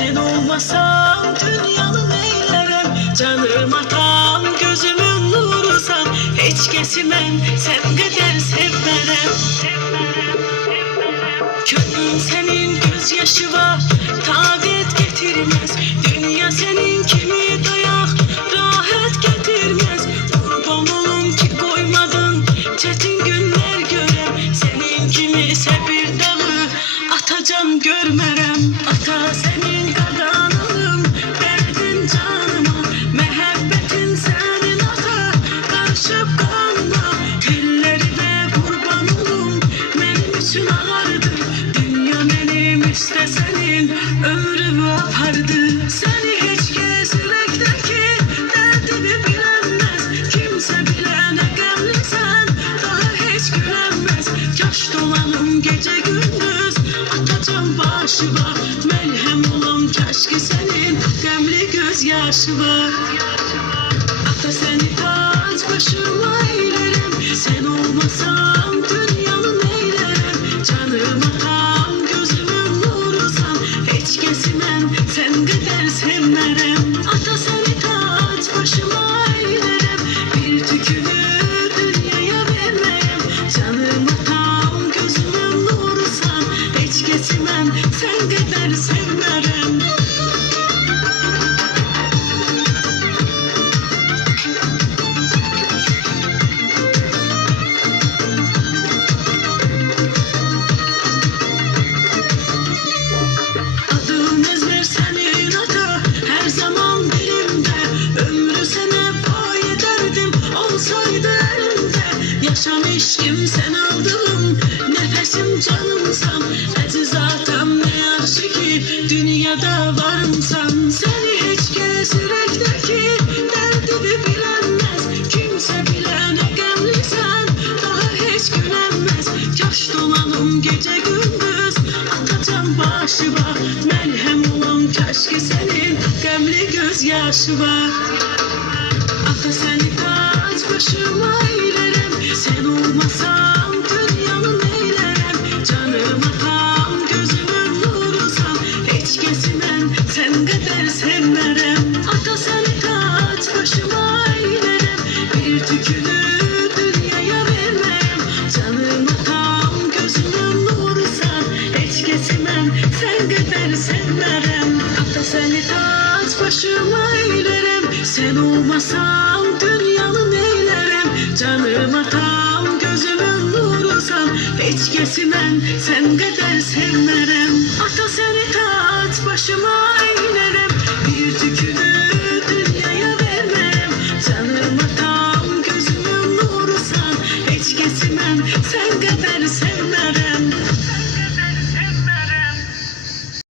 Sen olmasan dünyanı neylerim? Canım atam, gözümün nurusan. Hiç kesimem, sen kadar sevmerem. Gönlüm senin gözyaşı var, takat getirmez. Dünya senin kimi dayak, rahat getirmez. Kurban olum ki koymadın, çetin günler görem. Senin kimi bir dağı atacağım görmerem. Ata senin kadanım, verdin canıma. Mehebbetin senin ata, karışıp kanma. Dillerine kurban olum, benim için ağardı. Dünya benim iste senin, ömrümü apardı. Seni hiç kesinlikteki derdimi bilemez. Kimse bilene gemlisen, daha hiç gülenmez. Yaş dolanım gece gündüz, atacağım başıma. Melhem olam keşke senin, gemli gözyaşı var. Ata seni taç başıma eylerim. Sen olmasan dünyanın eylerim. Canım atam, gözümün nurusan. Hiç kesimem, sen kadar sevmerem. Ata seni taç başıma eylerim. Bir tükünü dünyaya vermeyem. Canım atam, gözümün nurusan. Hiç kesimem, sen kadar sevmerem. Adın ezber senin ata, her zaman dilimde. Ömrü sana pay ederdim, olsaydı elimde. Yaşam işkim sen aldın, nefesim canımsan. Aziz atam ne yaxşı ki, dünyada varımsan. Seni hiç kesinlikteki derdimi bilenmez. Kimse bilene gemlisen, daha hiç gülenmez. Yaş dolanım gece gündüz, atacağım başıma. Melhem olan keşke senin, gemli gözyaşı var. Ata seni taç başıma eylerim. Sen olmasan dünyanın eylerim. Canım atam, gözümün nurusan. Hiç kesimem, sen kadar sevmerem. Ata seni taç başıma eylerim. Bir tükünü dünyaya vermem. Canım atam, gözümün nurusan. Hiç kesimem, sen kadar sevmerem. Ata seni taç başıma eylerim. Sen olmasan dünyanın eylerim. Canım atam, gözümün nurusan. Hiç kesimem, sen kadar sevmerem. Ata seni taç başıma